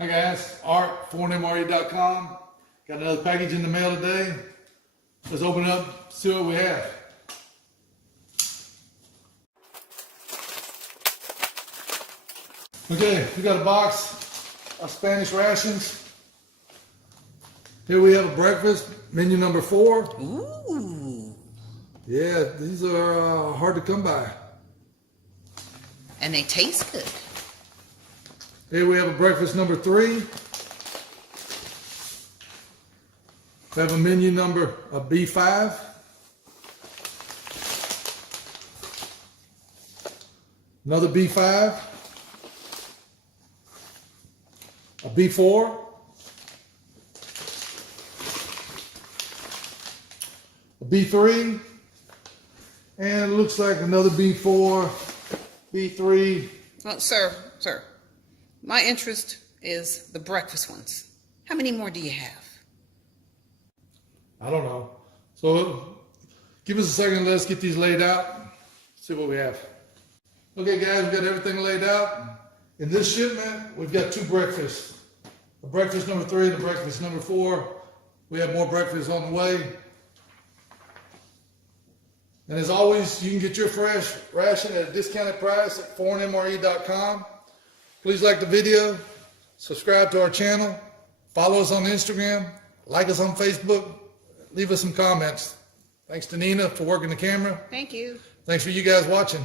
Hi guys, Art, ForeignMRE.com. Got another package in the mail today. Let's open it up, see what we have. Okay, we got a box of Spanish rations. Here we have a breakfast, menu number 4. Ooh. Yeah, these are hard to come by. And they taste good. Here we have a breakfast number 3. We have a menu number of B5. Another B5. A B4. A B3. And it looks like another B4, B3. Well, sir, my interest is the breakfast ones. How many more do you have? I don't know. So give us a second. Let's get these laid out. See what we have. Okay, guys, we've got everything laid out. In this shipment, we've got 2 breakfasts. The breakfast number 3 and the breakfast number 4. We have more breakfasts on the way. And as always, you can get your fresh ration at a discounted price at ForeignMRE.com. Please like the video, subscribe to our channel, follow us on Instagram, like us on Facebook, leave us some comments. Thanks to Nina for working the camera. Thank you. Thanks for you guys watching.